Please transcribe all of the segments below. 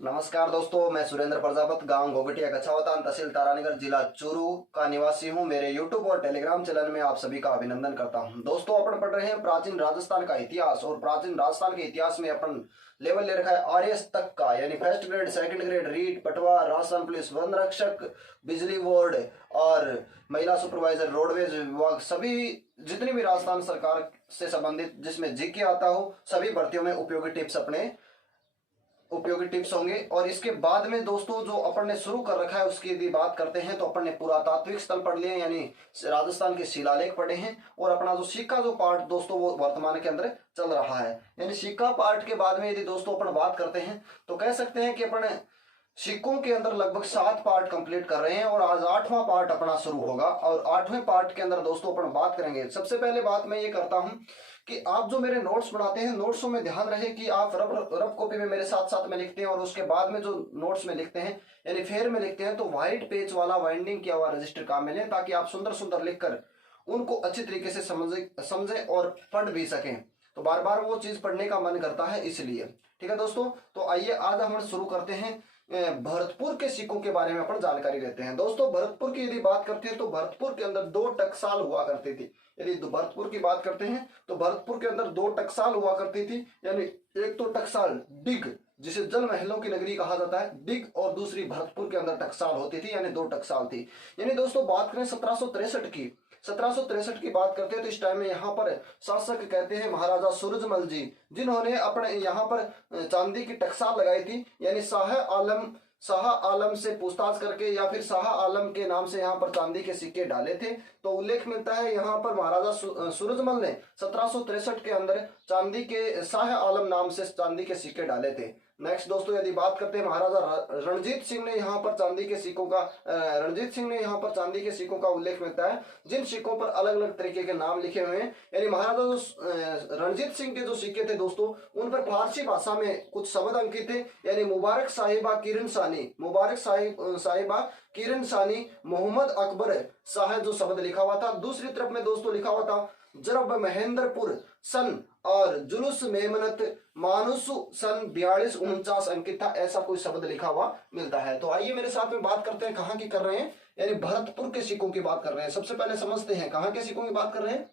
नमस्कार दोस्तों, मैं सुरेंद्र प्रजापत गांव घोघटिया कछावतान तहसील तारानगर जिला चूरू का निवासी हूं। मेरे यूट्यूब और टेलीग्राम चैनल में आप सभी का अभिनंदन करता हूं। दोस्तों, अपन पढ़ रहे हैं प्राचीन राजस्थान का इतिहास और प्राचीन राजस्थान के इतिहास में अपन लेवल ले रखा है आरएस तक का, यानी first grade, second grade, REET, पटवा, राजस्थान पुलिस, वन रक्षक, बिजली बोर्ड और महिला सुपरवाइजर, रोडवेज विभाग, सभी जितनी भी राजस्थान सरकार से संबंधित जिसमें जीके आता हो सभी भर्तियों में उपयोगी टिप्स होंगे। और इसके बाद में दोस्तों जो अपन ने शुरू कर रखा है उसकी यदि बात करते हैं तो अपन ने पुरातात्विक स्थल पढ़ लिए, यानी राजस्थान के शिलालेख पढ़े हैं। और अपना जो सिक्का जो पार्ट दोस्तों वो वर्तमान के अंदर चल रहा है, यानी सिक्का पार्ट के बाद में यदि दोस्तों अपन बात करते हैं तो कह सकते हैं कि अपन सिक्कों के अंदर लगभग 7 पार्ट कंप्लीट कर रहे हैं और आज 8वां पार्ट अपना शुरू होगा। और 8वें पार्ट के अंदर दोस्तों अपन बात करेंगे। सबसे पहले बात मैं ये करता हूं कि आप जो मेरे नोट्स बनाते हैं, नोट्सों में ध्यान रहे कि आप रफ कॉपी में मेरे साथ साथ में लिखते हैं और उसके बाद में जो नोट्स में लिखते हैं यानी फेयर में लिखते हैं तो व्हाइट पेज वाला वाइंडिंग किया हुआ रजिस्टर काम में लें, ताकि आप सुंदर सुंदर लिखकर उनको अच्छी तरीके से समझे और पढ़ भी सकें। तो बार बार वो चीज पढ़ने का मन करता है, इसलिए। ठीक है दोस्तों, तो आइए आज हम शुरू करते हैं। भरतपुर के सिक्कों के बारे में अपन जानकारी लेते हैं। दोस्तों, भरतपुर की यदि बात करते हैं तो भरतपुर के अंदर 2 टकसाल हुआ करती थी। यदि भरतपुर की बात करते हैं तो भरतपुर के अंदर 2 टकसाल हुआ करती थी, यानी एक तो टकसाल डिग जिसे जल महलों की नगरी कहा जाता है, डिग, और दूसरी भरतपुर के अंदर टकसाल होती थी, यानी 2 टकसाल थी। यानी दोस्तों बात करें 1763 की बात करते हैं तो इस टाइम में यहाँ पर शासक कहते हैं महाराजा सूरजमल जी, जिन्होंने अपने यहाँ पर चांदी की टकसाल लगाई थी, यानी शाह आलम से पूछताछ करके या फिर शाह आलम के नाम से यहाँ पर चांदी के सिक्के डाले थे। तो उल्लेख मिलता है यहाँ पर महाराजा सूरजमल ने 1763 के अंदर चांदी के शाह आलम नाम से चांदी के सिक्के डाले थे। नेक्स्ट दोस्तों यदि बात करते हैं महाराजा रणजीत सिंह ने यहाँ पर चांदी के सिक्कों का उल्लेख मिलता है, जिन सिक्कों पर अलग अलग तरीके के नाम लिखे हुए हैं। यानी महाराजा रणजीत सिंह के जो सिक्के थे दोस्तों उन पर फारसी भाषा में कुछ शब्द अंकित थे, यानी मुबारक साहिबा किरण सानी मोहम्मद अकबर शाह जो शब्द लिखा हुआ था। दूसरी तरफ में दोस्तों लिखा हुआ था जरब महेंद्रपुर सन और जुलूस मेमनत मानुस सन 4249 अंकित था, ऐसा कोई शब्द लिखा हुआ मिलता है। तो आइए मेरे साथ में बात करते हैं कहाँ की कर रहे हैं, यानी भरतपुर के सिक्कों की बात कर रहे हैं। सबसे पहले समझते हैं कहाँ के सिक्कों की बात कर रहे हैं,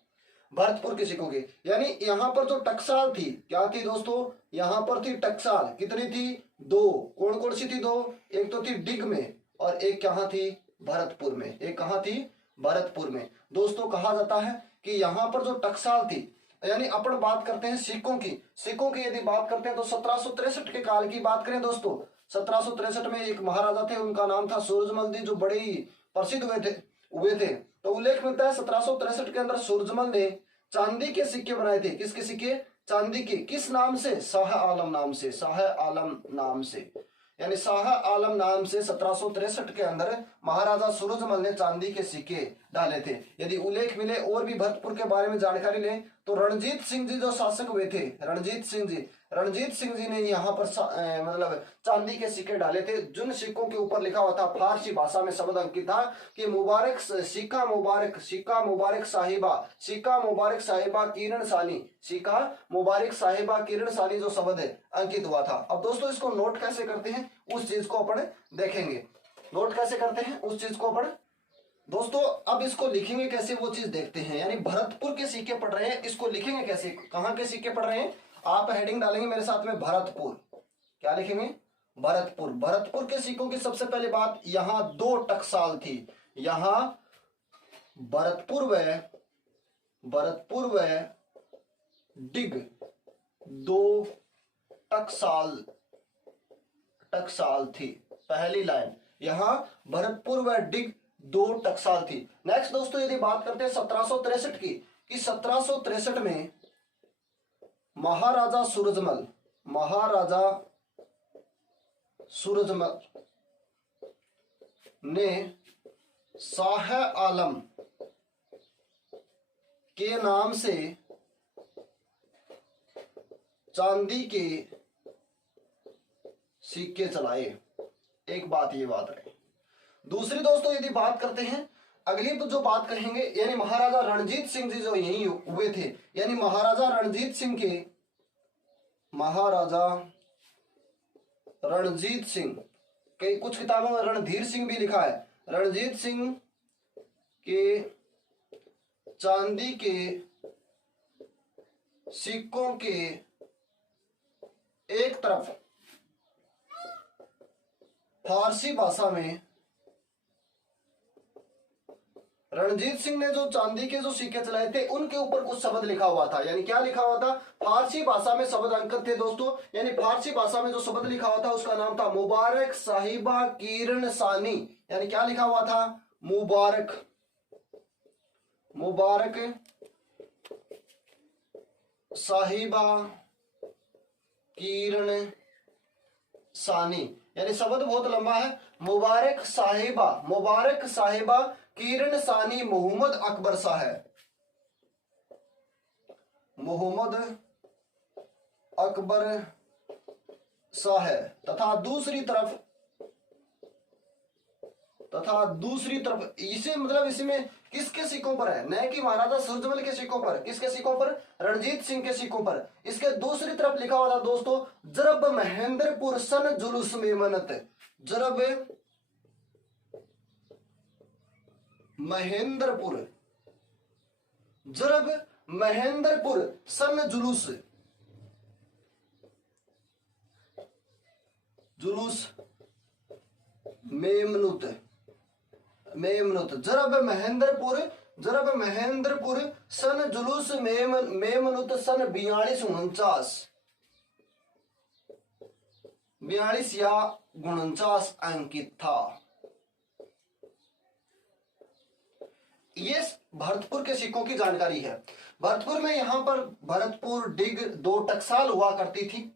भरतपुर के सिक्कों की। यानी यहाँ पर जो टकसाल थी, क्या थी दोस्तों, यहाँ पर थी टकसाल, कितनी थी, 2। कौन कौन सी थी 2, एक तो थी डिग में और एक कहाँ थी, भरतपुर में। एक कहाँ थी, भरतपुर में। दोस्तों कहा जाता है कि यहाँ पर जो टकसाल थी, यानी अपन बात करते हैं सिक्कों की यदि बात करते हैं तो 1763 के काल की बात करें दोस्तों, 1763 में एक महाराजा थे, उनका नाम था सूरजमल जी, जो बड़े ही प्रसिद्ध हुए थे। तो उल्लेख मिलता है 1763 के अंदर सूरजमल ने चांदी के सिक्के बनाए थे। किसके सिक्के, चांदी के। किस नाम से, शाह आलम नाम से, यानी शाह आलम नाम से 1763 के अंदर महाराजा सूरजमल ने चांदी के सिक्के डाले थे। यदि उल्लेख मिले और भी भरतपुर के बारे में जानकारी लें तो रणजीत सिंह जी जो शासक हुए थे, रणजीत सिंह जी ने यहाँ पर मतलब चांदी के सिक्के डाले थे, जिन सिक्कों के ऊपर लिखा हुआ था फारसी भाषा में शब्द अंकित था कि सिक्का मुबारक साहिबा किरण सानी जो शब्द अंकित हुआ था। अब दोस्तों इसको नोट कैसे करते हैं उस चीज को अपन देखेंगे। नोट कैसे करते हैं उस चीज को अपन दोस्तों अब इसको लिखेंगे कैसे वो चीज देखते हैं। यानी भरतपुर के सिक्के पढ़ रहे हैं, इसको लिखेंगे कैसे, कहाँ के सिक्के पढ़ रहे हैं, आप हेडिंग डालेंगे मेरे साथ में भरतपुर। क्या लिखेंगे, भरतपुर के सिक्कों की सबसे पहले बात, यहां 2 टकसाल थी। यहां भरतपुर व डिग 2 टकसाल थी। पहली लाइन, यहां भरतपुर व डिग 2 टकसाल थी। नेक्स्ट दोस्तों यदि बात करते हैं 1763 की, कि 1763 में महाराजा सूरजमल ने शाह आलम के नाम से चांदी के सिक्के चलाए। एक बात ये बात रही। दूसरी दोस्तों यदि बात करते हैं, अगली तो जो बात कहेंगे, यानी महाराजा रणजीत सिंह जी जो यही हुए थे, यानी महाराजा रणजीत सिंह, कई कुछ किताबों में रणधीर सिंह भी लिखा है। रणजीत सिंह के चांदी के सिक्कों के एक तरफ फारसी भाषा में, रणजीत सिंह ने जो चांदी के जो सिक्के चलाए थे उनके ऊपर कुछ शब्द लिखा हुआ था। यानी क्या लिखा हुआ था? फारसी भाषा में शब्द अंकित थे दोस्तों। यानी फारसी भाषा में जो शब्द लिखा हुआ था उसका नाम था मुबारक साहिबा किरण सानी। यानी क्या लिखा हुआ था? मुबारक साहिबा किरण सानी। यानी शब्द बहुत लंबा है। मुबारक साहिबा किरण सानी मोहम्मद अकबर शाह है। मोहम्मद अकबर शाह है। तथा दूसरी तरफ इसे मतलब इसमें किसके सिक्कों पर है? न कि महाराजा सूरजमल के सिक्कों पर। किसके सिक्कों पर? रणजीत सिंह के सिक्कों पर। इसके दूसरी तरफ लिखा हुआ था दोस्तों जरब महेंद्रपुर सन जुलूस मेमनत। जरब महेंद्रपुर सन जुलूस मेमनुत। जरब महेंद्रपुर सन जुलूस मेमनुत सन 42 या 49 अंकित था। ये भरतपुर के सिक्कों की जानकारी है। भरतपुर में यहाँ पर भरतपुर डिग 2 टकसाल हुआ करती थी।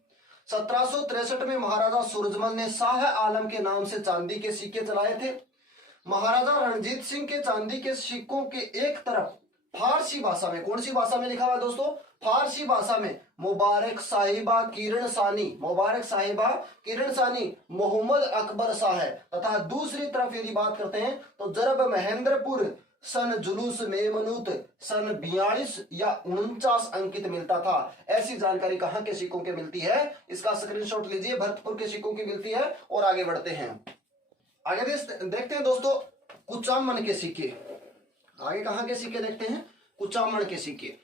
1763 में महाराजा सूरजमल ने शाह आलम के नाम से चांदी के सिक्के चलाए थे। महाराजा रणजीत सिंह के चांदी के सिक्कों के एक तरफ फारसी भाषा में, कौन सी भाषा में लिखा हुआ है दोस्तों? फारसी भाषा में मुबारक साहिबा किरण सानी मोहम्मद अकबर शाह है। तथा दूसरी तरफ यदि बात करते हैं तो जरब महेंद्रपुर सन जुलूस मेमनूत सन 42 या 49 अंकित मिलता था। ऐसी जानकारी कहां के सिक्कों के मिलती है? इसका स्क्रीनशॉट लीजिए। भरतपुर के सिक्कों की मिलती है। और आगे बढ़ते हैं। आगे देखते हैं दोस्तों कुचामन के सिक्के। आगे कहां के सिक्के देखते हैं? कुचामन के सिक्के।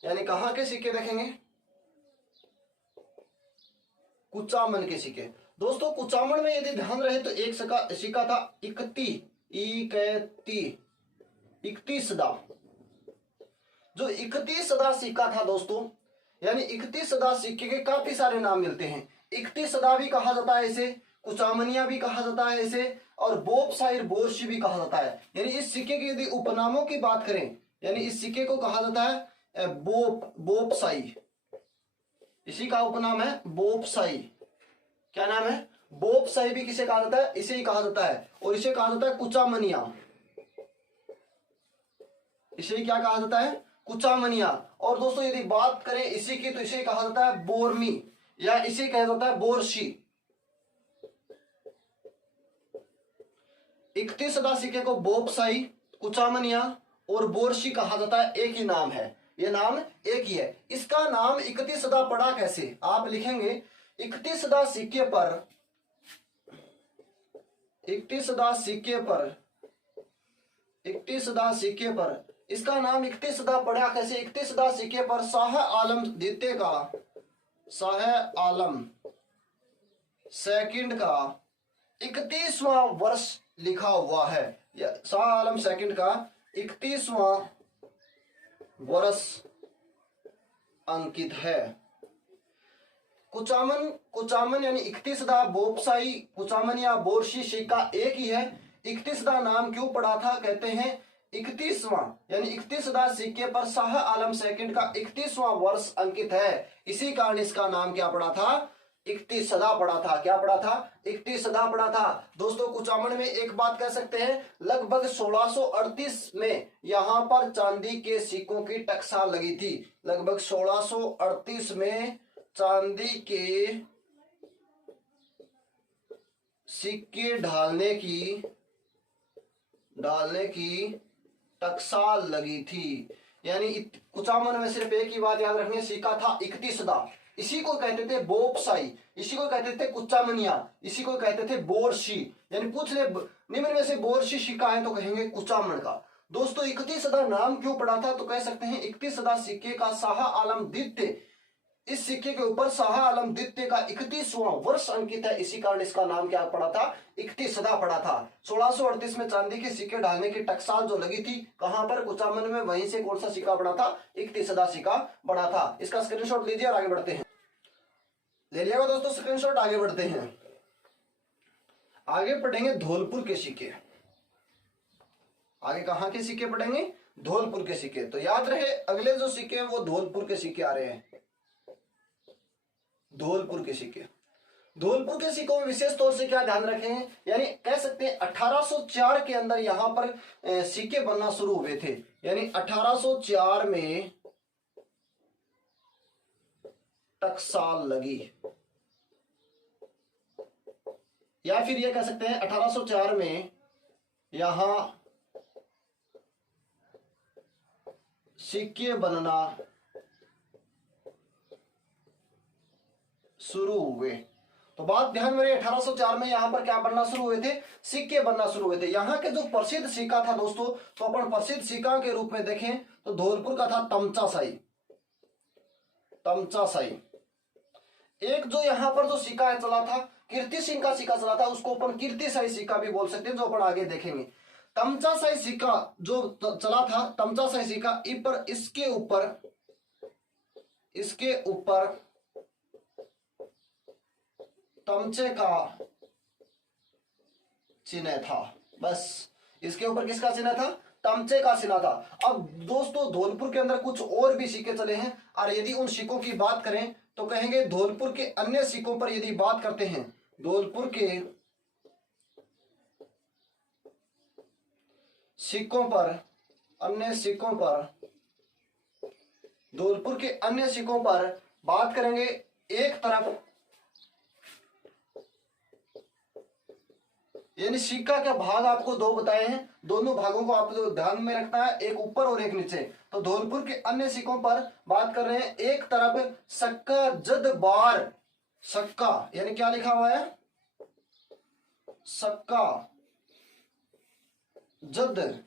यानी कहां के सिक्के देखेंगे? कुचामन के सिक्के। दोस्तों कुचामन में यदि ध्यान रहे तो एक सिक्का था इकती सदा। जो 31 सदा सिक्का था दोस्तों, यानी 31 सदा सिक्के के काफी सारे नाम मिलते हैं। 31 सदा भी कहा जाता है इसे, कुचामनिया भी कहा जाता है इसे, और बोपसाइर बोरशी भी कहा जाता है। यानी इस सिक्के के यदि उपनामों की बात करें, यानी इस सिक्के को कहा जाता है बोपसाई। इसी का उपनाम है बोपसाई। क्या नाम है? बोपसाई भी किसे कहा जाता है? इसे ही कहा जाता है। और इसे कहा जाता है कुचामनिया। इसे क्या कहा जाता है? कुचामनिया। और दोस्तों यदि बात करें इसी की तो इसे कहा जाता है बोरमी, या इसे कहा जाता है बोरशी। 31 सदा सिक्के को बोपसाई, कुचामनिया और बोरशी कहा जाता है। एक ही नाम है, ये नाम एक ही है। इसका नाम 31 सदा पड़ा कैसे? आप लिखेंगे 31 सदा सिक्के पर, 31 सदा सिक्के पर इसका नाम 31 सदा पड़ा कैसे? 31 सदा सिक्के पर शाह आलम द्वितीय का, शाह आलम सेकंड का 31वां वर्ष लिखा हुआ है। शाह आलम सेकंड का 31वां वर्ष अंकित है। कुचामन यानी 31 सदा, बोपसाई, कुचामन या बोरशी सिक्का एक ही है। 31 सदा नाम क्यों पड़ा था? कहते हैं 31वां यानी 31 सदा सिक्के पर शाह आलम सेकंड का 31वां वर्ष अंकित है। इसी कारण इसका नाम क्या पड़ा था? 31 सदा पड़ा था। क्या पड़ा था? 31 सदा पड़ा था। दोस्तों कुचामन में एक बात कह सकते हैं, लगभग 1638 में यहां पर चांदी के सिक्कों की टकसाल लगी थी। लगभग 1638 में चांदी के सिक्के ढालने की टकसाल लगी थी। यानी कुचामन में सिर्फ एक ही बात याद रखनी है, सिक्का था 31 सदा। इसी को कहते थे बोपसाई, इसी को कहते थे कुचामनिया, इसी को कहते थे बोरशी। यानी पूछ ले निम्न में से बोरशी सिक्का है तो कहेंगे कुचामन का। दोस्तों 31 सदा नाम क्यों पड़ा था, तो कह सकते हैं 31 सदा सिक्के का शाह आलम द्वितीय, इस सिक्के के ऊपर शाह आलम द्वितीय का 31वां वर्ष अंकित है, इसी कारण इसका नाम क्या पड़ा था, 31 सदा पड़ा था। 1638 में चांदी के सिक्के ढालने की टकसाल जो लगी थी कहां पर, कुचामन में, वहीं से कौन सा सिक्का बना था, 31 सदा सिक्का बना था। इसका स्क्रीनशॉट लीजिए और आगे बढ़ते हैं। ले लिएगा दोस्तों स्क्रीनशॉट, आगे बढ़ते हैं। आगे पढ़ेंगे धौलपुर के सिक्के। आगे कहां के सिक्के पढ़ेंगे, धौलपुर के सिक्के। तो याद रहे अगले जो सिक्के हैं वो धौलपुर के सिक्के आ रहे हैं, धौलपुर के सिक्के। धौलपुर के सिक्कों में विशेष तौर से क्या ध्यान रखें, यानी कह सकते हैं 1804 के अंदर यहां पर सिक्के बनना शुरू हुए थे। यानी 1804 में टकसाल लगी, या फिर यह कह सकते हैं 1804 में यहां सिक्के बनना शुरू हुए। तो बात ध्यान में रहे 1804 में यहां पर क्या बनना शुरू हुए थे, सिक्के बनना शुरू हुए थे। यहां के जो प्रसिद्ध सिक्का था दोस्तों, तो अपन प्रसिद्ध सिक्का के रूप में देखें तो धौलपुर का था तमचाशाही, तमचाशाही। एक जो यहां पर जो सिक्का चला था, कीर्ति सिंह का सिक्का चला था, उसको अपन कीर्तिशाही सिक्का भी बोल सकते हैं, जो अपन आगे देखेंगे। तमचाशाही सिक्का जो चला था, तमचाशाही सिक्का इसके ऊपर तमचे का चिन्ह था, बस इसके ऊपर किसका चिन्ह था, तमचे का चिन्ह था। अब दोस्तों धौलपुर के अंदर कुछ और भी सिक्के चले हैं, और यदि उन सिक्कों की बात करें तो कहेंगे धौलपुर के अन्य सिक्कों पर यदि बात करते हैं, धौलपुर के सिक्कों पर, अन्य सिक्कों पर, धौलपुर के अन्य सिक्कों पर बात करेंगे, एक तरफ यानी सिक्का का भाग आपको दो बताए हैं, दोनों भागों को आपको ध्यान में रखना है, एक ऊपर और एक नीचे। तो धौलपुर के अन्य सिक्कों पर बात कर रहे हैं, एक तरफ सक्का जद बार, सक्का यानी क्या लिखा हुआ है, सक्का जद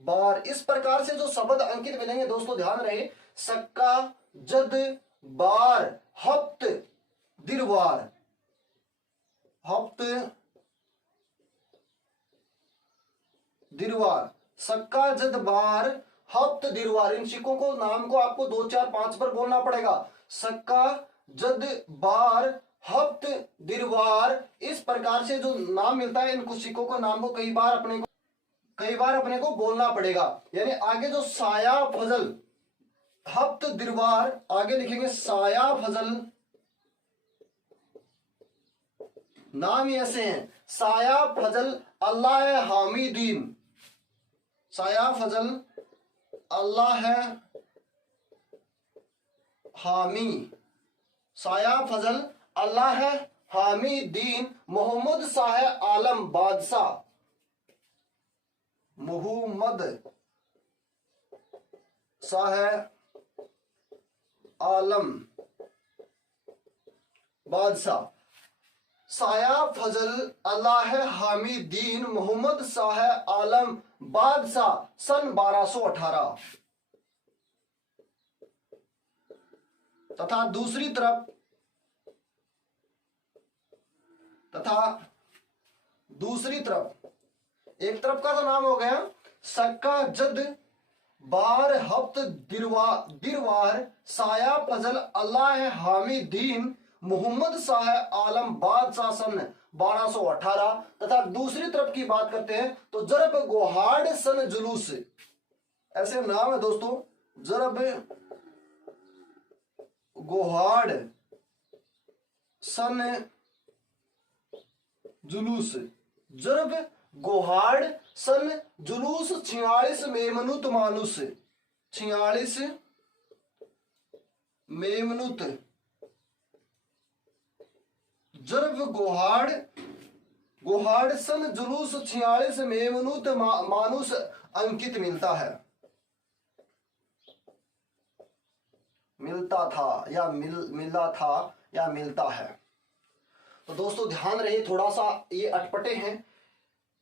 बार। इस प्रकार से जो शब्द अंकित मिलेंगे दोस्तों ध्यान रहे, सक्का जद बार हफ्त दिरवार, हफ्त दिरवार, सक्का जद बार हफ्त दिरवार। इन सिक्कों को नाम को आपको 2 4 5 पर बोलना पड़ेगा, सक्का जद बार हफ्त दिरवार। इस प्रकार से जो नाम मिलता है इन कुछ सिक्कों को, नाम को कई बार अपने को बोलना पड़ेगा। यानी आगे जो साया फजल हफ्त दिरवार, आगे लिखेंगे साया फजल, नाम ऐसे हैं, साया फजल अल्लाह हामी दीन, साया फजल अल्लाह हामी, साया फजल अल्लाह हामी दीन मोहम्मद शाह आलम बादशाह, मोहम्मद शाह आलम बादशाह, साया फजल अल्लाह हामिदीन मोहम्मद शाह आलम बादशाह सन 1218। तथा दूसरी तरफ एक तरफ का तो नाम हो गया सक्का जद बार हफ्त दिरवार साया फजल अल्लाह हामिदीन मोहम्मद शाह आलम बादशाह सन 1218। तथा दूसरी तरफ की बात करते हैं तो जरब गोहाड़ सन जुलूस, ऐसे नाम है दोस्तों, जरब गोहाड़ सन जुलूस, जरब गोहाड़ सन जुलूस 46 मेमनुत मानुस, 46 मेमनुत, जरब गोहाड़ सन जुलूस 46 मेमनुत मानुस अंकित मिलता है। मिलता था या मिला था या मिलता है। तो दोस्तों ध्यान रहे, थोड़ा सा ये अटपटे हैं।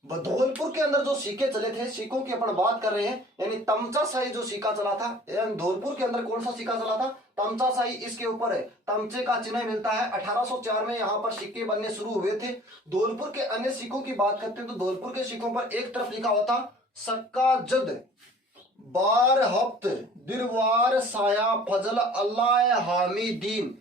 धौलपुर के अंदर जो सिक्के चले थे, सिक्कों की अपन बात कर रहे हैं, यानी तमचाशाही जो सिक्का चला था, यानी धौलपुर के अंदर कौन सा सिक्का चला था, तमचाशाही। इसके ऊपर है तमचे का चिन्ह मिलता है। 1804 में यहाँ पर सिक्के बनने शुरू हुए थे। धौलपुर के अन्य सिक्कों की बात करते हैं तो धौलपुर के सिक्कों पर एक तरफ लिखा हुआ था सक्का जद बार हफ्त दिरवार साया फजल अल्लाह हामिदीन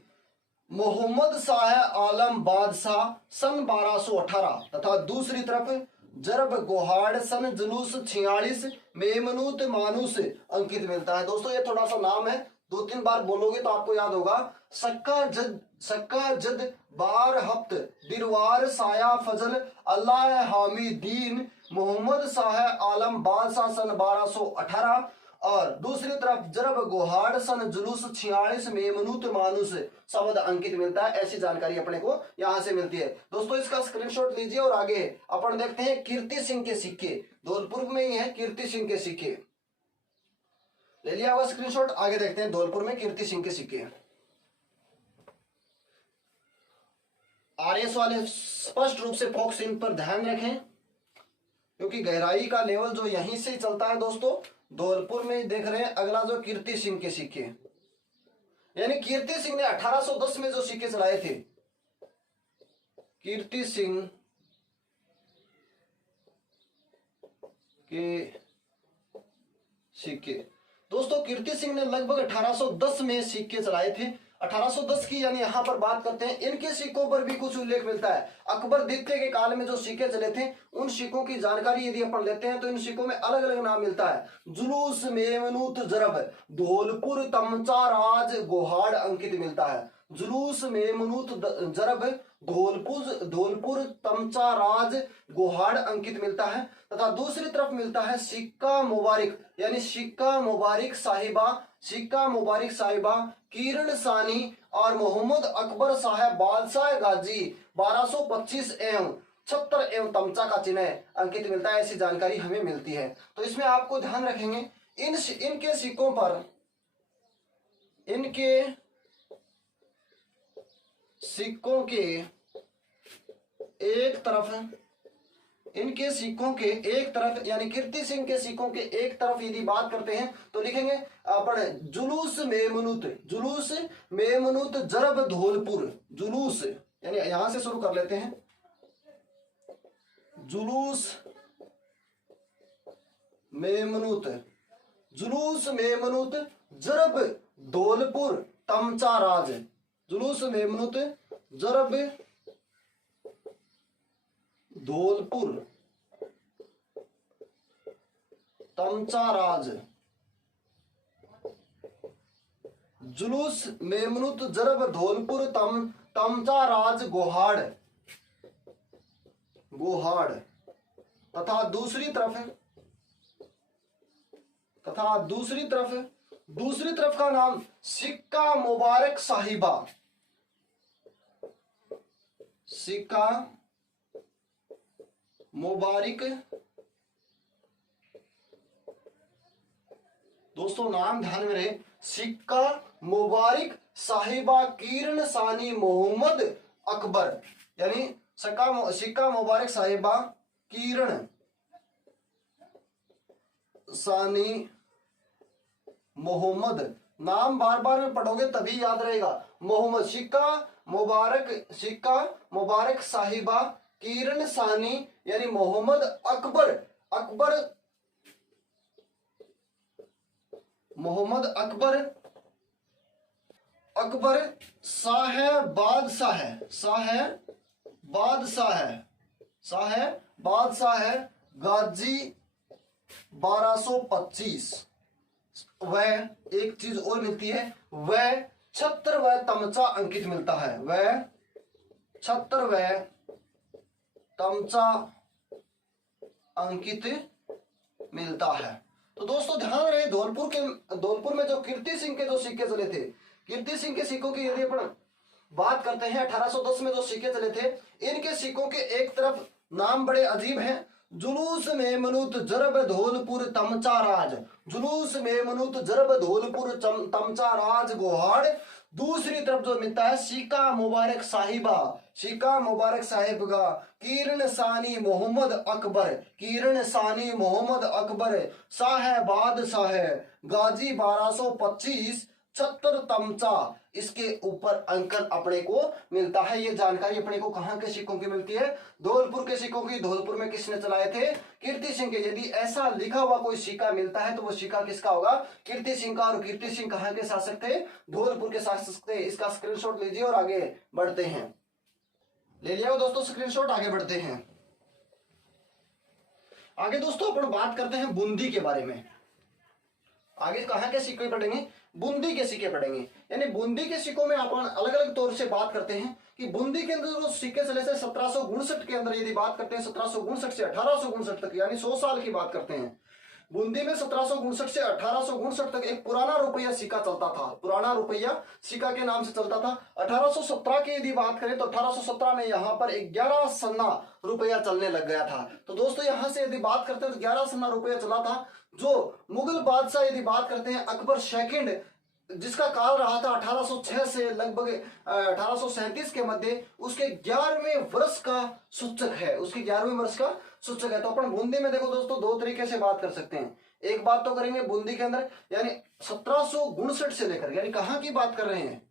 मोहम्मद शाह आलम बादशाह सन 1218, तथा दूसरी तरफ जरब गोहाड़ सन जुलूस 46 मेमनूत मानुस अंकित मिलता है। दोस्तों ये थोड़ा सा नाम है, 2-3 बार बोलोगे तो आपको याद होगा। सक्का जद बार हफ्त दिरवार साया फजल अल्लाह हामिदीन मोहम्मद शाह आलम बादशाह सन 1218, और दूसरी तरफ जरब गोहाड़ सन जुलूस 46 मेमनूत मानुस शब्द अंकित मिलता है। ऐसी जानकारी अपने को यहां से मिलती है। दोस्तों इसका स्क्रीनशॉट लीजिए और आगे अपन देखते हैं कीर्ति सिंह के सिक्के। धौलपुर में ही है कीर्ति सिंह के सिक्के, ले लिया हुआ स्क्रीनशॉट। आगे देखते हैं धौलपुर में कीर्ति सिंह के सिक्के। आरएस वाले स्पष्ट रूप से फोकस इन पर ध्यान रखें, क्योंकि गहराई का लेवल जो यहीं से चलता है। दोस्तों धौलपुर में देख रहे हैं अगला जो कीर्ति सिंह के सिक्के, यानी कीर्ति सिंह ने 1810 में जो सिक्के चलाए थे, कीर्ति सिंह के सिक्के। दोस्तों कीर्ति सिंह ने लगभग 1810 में सिक्के चलाए थे। 1810 की यानी यहां पर बात करते हैं। इनके सिक्कों पर भी कुछ उल्लेख मिलता है। अकबर द्वितीय के काल में जो सिक्के चले थे उन सिक्कों की जानकारी यदि अपन लेते हैं तो इन सिक्कों में अलग अलग नाम मिलता है। जुलूस मेमनूत जरब धौलपुर तमचा राज गोहाड़ अंकित मिलता है। जुलूस मेमनूत जरब धौलपुर तमचा राज गोहाड़ अंकित मिलता है, तथा दूसरी तरफ मिलता है सिक्का मुबारक, यानी सिक्का मुबारक साहिबा किरण सानी और मोहम्मद अकबर साहब बादशाह गाजी 1225 एवं 76 एवं तमचा का चिन्ह अंकित मिलता है। ऐसी जानकारी हमें मिलती है। तो इसमें आपको ध्यान रखेंगे इनके सिक्कों पर, इनके सिक्कों के एक तरफ, इनके सिक्कों के एक तरफ यानी कीर्ति सिंह के सिक्कों के एक तरफ यदि बात करते हैं तो लिखेंगे अपन जुलूस मेमनूत जरब धौलपुर। जुलूस यानी यहां से शुरू कर लेते हैं। जुलूस मेमनूत जरब धौलपुर तमचा राज। जुलूस मेमनूत जरब धौलपुर तमचा राज। जुलूस मेमनूत जरब धौलपुर तमचा राज गोहाड़ तथा दूसरी तरफ का नाम सिक्का मुबारक साहिबा। सिक्का मुबारक, दोस्तों नाम ध्यान में रहे, सिक्का मुबारक साहिबा किरण सानी मोहम्मद अकबर, यानी सिक्का मुबारक साहिबा किरण सानी मोहम्मद। नाम बार बार में पढ़ोगे तभी याद रहेगा। मोहम्मद सिक्का मुबारक साहिबा किरण सानी यानी मोहम्मद अकबर शाह बादशाह गाजी 1225। वह एक चीज और मिलती है, वह छत्र व तमचा अंकित मिलता है। वह छत्र व तमचा अंकित मिलता है। तो दोस्तों ध्यान रहे धौलपुर में जो कीर्ति सिंह के जो सिक्के चले थे, कीर्ति सिंह के सिक्कों की यदि अपन बात करते हैं 1810 में जो सिक्के चले थे, इनके सिक्कों के एक तरफ नाम बड़े अजीब हैं। जुलूस में मनुत जरब धौलपुर तमचा राज, जुलूस में मनुत जरब धौलपुर तमचा राज गोहाड़। दूसरी तरफ जो मिलता है शिका मुबारक साहिबा, शिका मुबारक साहिब का किरण सानी मोहम्मद अकबर, किरण सानी मोहम्मद अकबर साहेबाद साहे गाजी 1225 छत्तर तमचा। इसके ऊपर अंकन अपने को मिलता है। ये जानकारी अपने को कहां के सिक्कों की मिलती है? धौलपुर के सिक्कों की। धौलपुर में किसने चलाए थे? कीर्ति सिंह के। यदि ऐसा लिखा हुआ कोई सिक्का मिलता है तो वो सिक्का किसका होगा? कीर्ति सिंह का। और कीर्ति सिंह कहां के शासक थे? धौलपुर के शासक थे। इसका स्क्रीनशॉट लीजिए और आगे बढ़ते हैं। ले लिया दोस्तों स्क्रीनशॉट, आगे बढ़ते हैं। आगे दोस्तों अपन बात करते हैं बूंदी के बारे में। आगे कहां के सिक्के पढ़ेंगे? बूंदी के सिक्के पढ़ेंगे। यानी बूंदी के सिक्कों में अपन अलग अलग तौर से बात करते हैं कि बूंदी के अंदर जो सिक्के चले थे 1759 के अंदर, यदि बात करते हैं 1759 से 1859 तक, यानी 100 साल की बात करते हैं। बूंदी में 1759 से 1859 तक एक पुराना रुपया सिक्का चलता था। पुराना रुपया सिक्का के नाम से चलता था। 1817 की यदि बात करें तो 1817 में यहाँ पर 11 सन्ना रुपया चलने लग गया था। तो दोस्तों यहाँ से यदि बात करते हैं तो 11 सन्ना रुपया चला था। जो मुगल बादशाह यदि बात करते हैं अकबर सेकंड, जिसका काल रहा था 1806 से लगभग 1837 के मध्य, उसके 11वें वर्ष का सूचक है। उसके 11वें वर्ष का सूचक है। तो अपन बूंदी में देखो दोस्तों दो तरीके से बात कर सकते हैं। एक बात तो करेंगे बूंदी के अंदर, यानी 1759 से लेकर, यानी कहां की बात कर रहे हैं?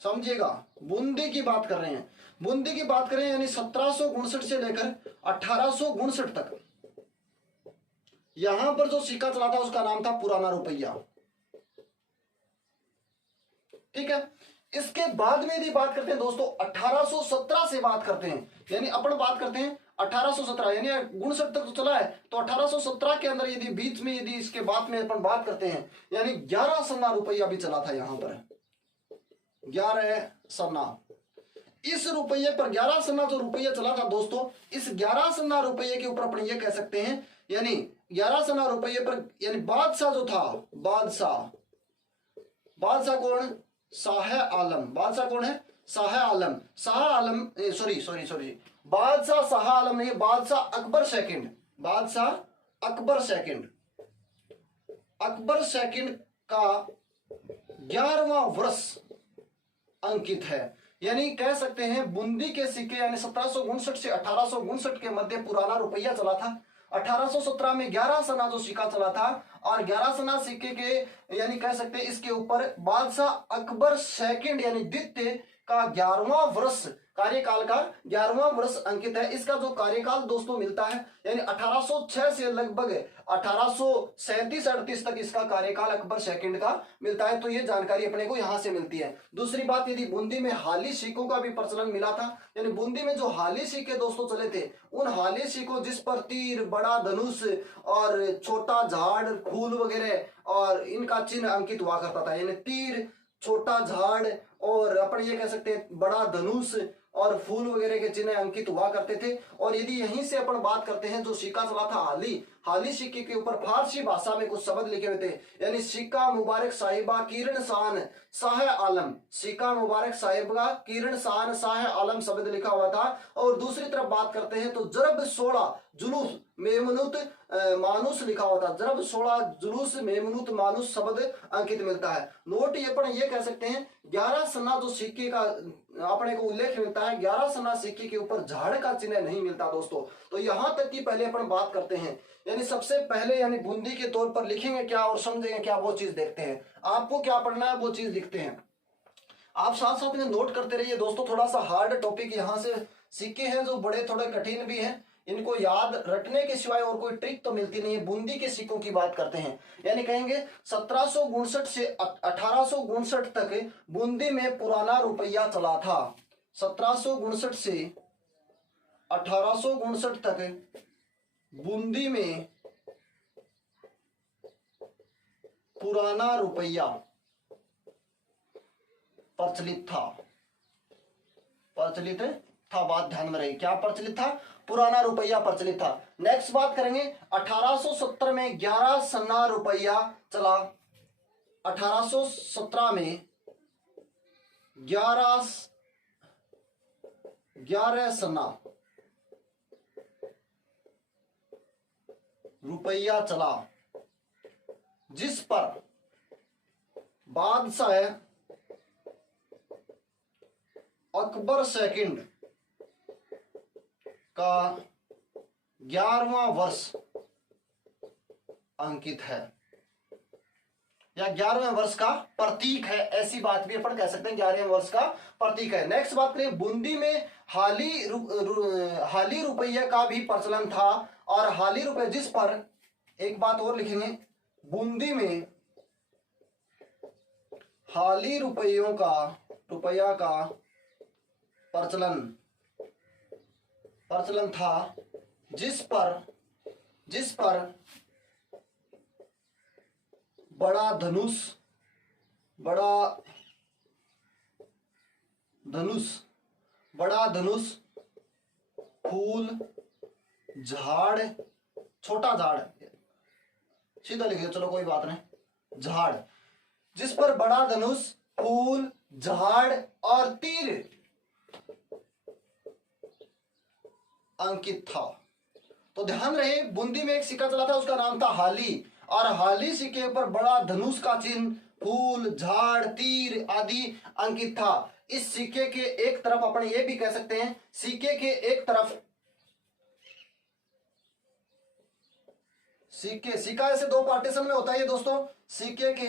समझिएगा, बूंदी की बात कर रहे हैं। बूंदी की बात करें यानी 1759 से लेकर 1859 तक यहां पर जो सिक्का चला था उसका नाम था पुराना रुपया। ठीक है। इसके बाद में यदि बात करते हैं दोस्तों 1817 से बात करते हैं, यानी अपन बात करते हैं 1817, यानी 59 तक तो चला है। तो 1817 के अंदर यदि बीच में यदि इसके बाद में अपन बात करते हैं, यानी 11 सन्ना रुपया भी चला था यहां पर। 11 सन्ना, इस रुपये पर 11 सन्ना जो रुपया चला था दोस्तों, इस 11 सन्ना रुपये के ऊपर अपन ये कह सकते हैं, यानी 11 सन्ना रुपये पर, यानी बादशाह जो था, बादशाह कौन? शाह आलम। बादशाह कौन है? शाह आलम। शाह आलम, सॉरी, बादशाह शाह आलम नहीं, बादशाह अकबर सेकंड। बादशाह अकबर सेकंड, अकबर सेकंड का 11वां वर्ष अंकित है। यानी कह सकते हैं बूंदी के सिक्के, यानी 1759 से 1859 के मध्य पुराना रुपया चला था। 1817 में 11 सना जो सिक्का चला था, और 11 सना सिक्के के यानी कह सकते हैं इसके ऊपर बादशाह अकबर सेकंड यानी द्वितीय का 11वां वर्ष, कार्यकाल का 11वां वर्ष अंकित है। इसका जो कार्यकाल दोस्तों मिलता है, यानी 1806 से लगभग 1837-38 तक इसका कार्यकाल अकबर सेकंड का मिलता है। तो ये जानकारी अपने को यहां से मिलती है। दूसरी बात, यदि बूंदी में हाली सिक्कों का भी प्रचलन मिला था, यानी बूंदी में जो हाली सिक्के दोस्तों चले थे, उन हाली सिक्कों जिस पर तीर, बड़ा धनुष और छोटा झाड़, फूल वगैरह और इनका चिन्ह अंकित हुआ करता था। यानी तीर, छोटा झाड़ और अपन ये कह सकते हैं बड़ा धनुष और फूल वगैरह के चिन्ह अंकित हुआ करते थे। और यदि यहीं से अपन बात करते हैं, जो सिक्का चला था हाली सिक्के के ऊपर फारसी भाषा में कुछ शब्द लिखे हुए थे, यानी सिक्का मुबारक साहिबा किरण शान शाह आलम, सिक्का मुबारक साहिबा किरण शान शाह आलम शब्द लिखा हुआ था। और दूसरी तरफ बात करते हैं तो जरब 16 जुलूस मेमनुत मानुस लिखा हुआ था। जरब 16 जुलूस मेमनुत मानुस शब्द अंकित मिलता है। नोट ये अपन ये कह सकते हैं 11 सन्ना जो सिक्के का अपने को उल्लेख मिलता है, 11 सन्ना सिक्के के ऊपर झाड़ का चिन्ह नहीं मिलता दोस्तों। तो यहां तक की पहले अपन बात करते हैं, यानी सबसे पहले यानी बूंदी के तौर पर लिखेंगे क्या और समझेंगे क्या, वो चीज देखते हैं। आपको क्या पढ़ना है वो चीज लिखते हैं। आप साथ साथ में नोट करते रहिए दोस्तों। थोड़ा सा हार्ड टॉपिक यहाँ से सिक्के हैं जो बड़े थोड़े कठिन भी हैं, इनको याद रखने के सिवाय और कोई ट्रिक तो मिलती नहीं है। बूंदी के सिक्कों की बात करते हैं, यानी कहेंगे 1759 से 1859 तक बूंदी में पुराना रुपया चला था। 1759 से 1859 तक बूंदी में पुराना रुपया प्रचलित था। बात ध्यान में रही, क्या प्रचलित था? पुराना रुपया प्रचलित था। नेक्स्ट बात करेंगे 1870 में 11 सन्ना रुपया चला। 1817 में 11 सन्ना रुपया चला जिस पर बादशाह अकबर सेकंड का 11वां वर्ष अंकित है या 11वें वर्ष का प्रतीक है, ऐसी बात भी अपन कह सकते हैं, 11वें वर्ष का प्रतीक है। नेक्स्ट बात करें, बूंदी में हाली रुपये का भी प्रचलन था और हाली रुपये जिस पर, एक बात और लिखेंगे, बूंदी में हाली रुपया का प्रचलन था जिस पर बड़ा धनुष फूल झाड़, छोटा झाड़ सीधा लिख दो, चलो कोई बात नहीं, झाड़, जिस पर बड़ा धनुष फूल झाड़ और तीर अंकित था। तो ध्यान रहे, बूंदी में एक सिक्का चला था, उसका नाम था हाली, और हाली सिक्के पर बड़ा धनुष का चिन्ह, फूल झाड़ तीर आदि अंकित था। इस सिक्के के एक तरफ अपन ये भी कह सकते हैं, सिक्के के एक तरफ सिक्का ऐसे दो पार्टीशन में होता है ये दोस्तों। सिक्के के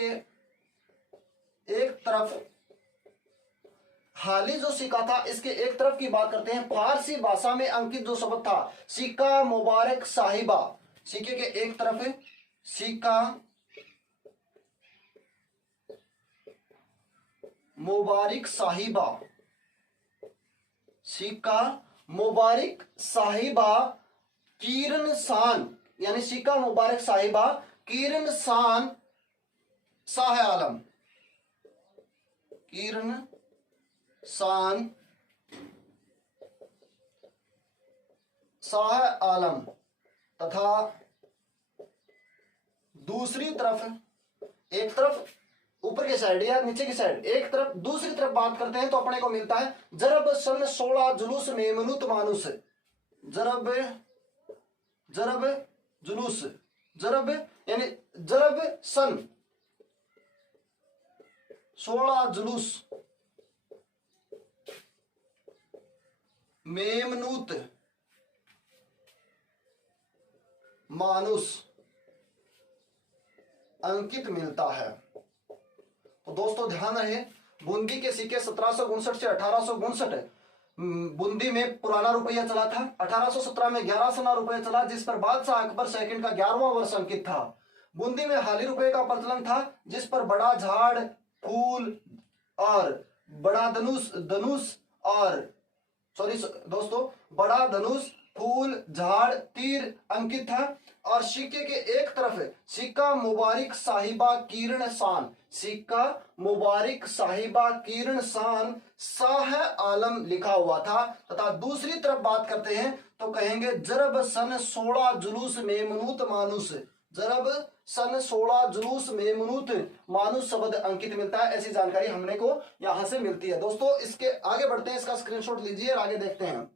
एक तरफ हाली जो सिक्का था, इसके एक तरफ की बात करते हैं, फारसी भाषा में अंकित जो शब्द था सिक्का मुबारक साहिबा, सिक्के के एक तरफ सिक्का मुबारक साहिबा, सिक्का मुबारक साहिबा किरण शान, यानी सिक्का मुबारक साहिबा किरण शान शाह आलम, किरण शान शाह आलम, तथा दूसरी तरफ, एक तरफ ऊपर की साइड या नीचे की साइड, एक तरफ दूसरी तरफ बात करते हैं तो अपने को मिलता है जरब सन 16 जुलूस मेमनूत मानुस, जरब जुलूस, जरब यानी जरब सन 16 जुलूस मेमनूत मानुस अंकित मिलता है। तो दोस्तों ध्यान रहे, बूंदी के सिक्के 1759 से 1859 बूंदी में पुराना रुपया चला था। 1817 में 11 सना रुपया चला जिस पर बादशाह अकबर सेकंड का 11वां वर्ष अंकित था। बूंदी में हाली रुपये का प्रचलन था जिस पर बड़ा झाड़ फूल और बड़ा धनुष और दोस्तों बड़ा धनुष फूल झाड़ तीर अंकित था। और सिक्के के एक तरफ सिक्का मुबारक साहिबा किरण शान, सिक्का मुबारक साहिबा किरण शान शाह आलम लिखा हुआ था, तथा दूसरी तरफ बात करते हैं तो कहेंगे जरब सन 16 जुलूस मेमनूत मानुस, जरब सन 16 जुलूस मेमनूत मानुस शब्द अंकित मिलता है। ऐसी जानकारी हमने को यहां से मिलती है। दोस्तों इसके आगे बढ़ते हैं, इसका स्क्रीनशॉट लीजिए और आगे देखते हैं,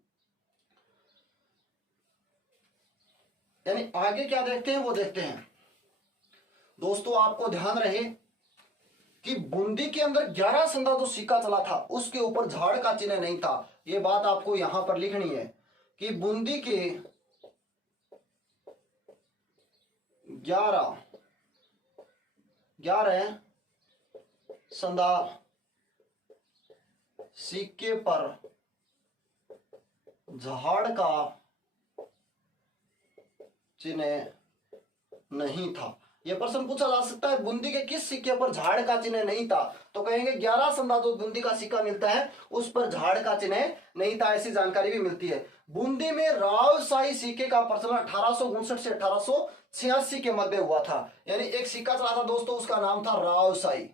यानी आगे क्या देखते हैं वो देखते हैं। दोस्तों आपको ध्यान रहे कि बूंदी के अंदर 11 संदा जो सिक्का चला था उसके ऊपर झाड़ का चिन्ह नहीं था। ये बात आपको यहां पर लिखनी है कि बूंदी के 11 संदा सिक्के पर झाड़ का चिन्ह नहीं था। यह प्रश्न पूछा जा सकता है बूंदी के किस सिक्के पर झाड़ का चिन्ह नहीं था, तो कहेंगे 11 संदा जो बूंदी का सिक्का मिलता है उस पर झाड़ का चिन्ह नहीं था। ऐसी जानकारी भी मिलती है। बूंदी में रावशाही सिक्के का प्रचलन 1859 से 1886 के मध्य हुआ था। यानी एक सिक्का चला था दोस्तों, उसका नाम था रावशाही।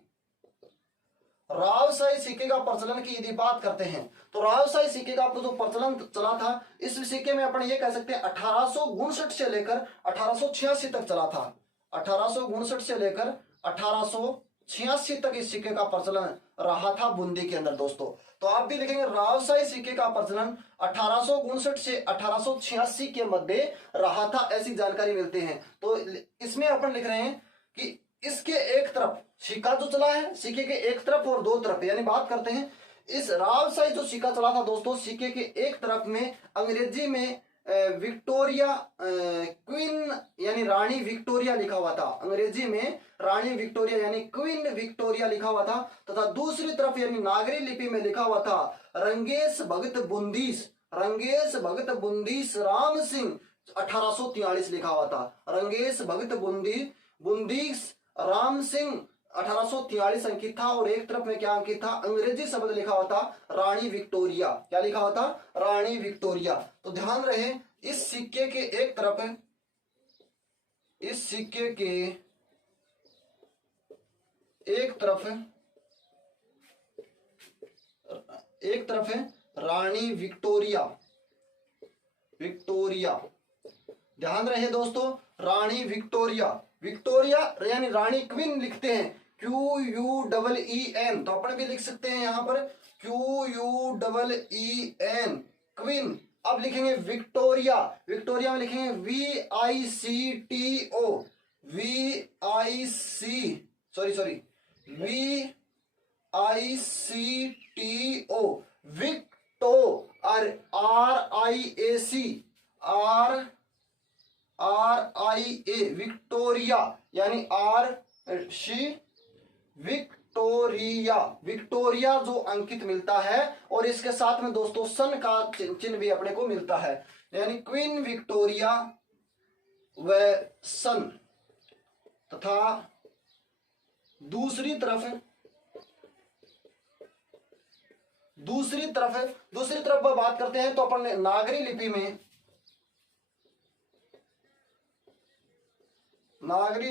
रावशाही सिक्के का प्रचलन की यदि बात करते हैं तो रावशाही सिक्के का जो प्रचलन चला था इस सिक्के में अपन ये कह सकते हैं 1859 से लेकर 1886 तक चला था। 1859 से लेकर 1886 तक इस सिक्के का प्रचलन रहा था बूंदी के अंदर दोस्तों। तो आप भी लिखेंगे रावसाई सिक्के का प्रचलन 1859 से 1886 के मध्य रहा था, ऐसी जानकारी मिलती है। तो इसमें अपन लिख रहे हैं कि इसके एक तरफ सिक्का जो चला है, सिक्के के एक तरफ और दो तरफ, यानी बात करते हैं इस रावसाई जो सिक्का चला था दोस्तों, सिक्के के एक तरफ में अंग्रेजी में विक्टोरिया क्वीन यानी रानी विक्टोरिया लिखा हुआ था, अंग्रेजी में रानी विक्टोरिया यानी क्वीन विक्टोरिया लिखा हुआ था, तथा दूसरी तरफ यानी नागरी लिपि में लिखा हुआ था रंगेश भगत बुंदीस, रंगेश भगत बुंदीस राम सिंह 1843 लिखा हुआ था, रंगेश भगत बुंदीस राम सिंह 1843 अंकित था। और एक तरफ में क्या अंकित था, अंग्रेजी शब्द लिखा हुआ था रानी विक्टोरिया, क्या लिखा हुआ था, रानी विक्टोरिया। तो ध्यान रहे इस सिक्के के एक तरफ है, इस सिक्के के एक तरफ है, एक तरफ है रानी विक्टोरिया, विक्टोरिया, ध्यान रहे दोस्तों रानी विक्टोरिया, विक्टोरिया यानी रानी क्वीन लिखते हैं QUEEN, तो अपन भी लिख सकते हैं यहां पर QUEEN क्वीन। अब लिखेंगे विक्टोरिया, विक्टोरिया में लिखेंगे VICTO, VICTO विक्टो और RIA विक्टोरिया यानी RC विक्टोरिया, विक्टोरिया जो अंकित मिलता है और इसके साथ में दोस्तों सन का चिन्ह भी अपने को मिलता है, यानी क्वीन विक्टोरिया व सन। तथा दूसरी तरफ बात करते हैं तो अपन नागरी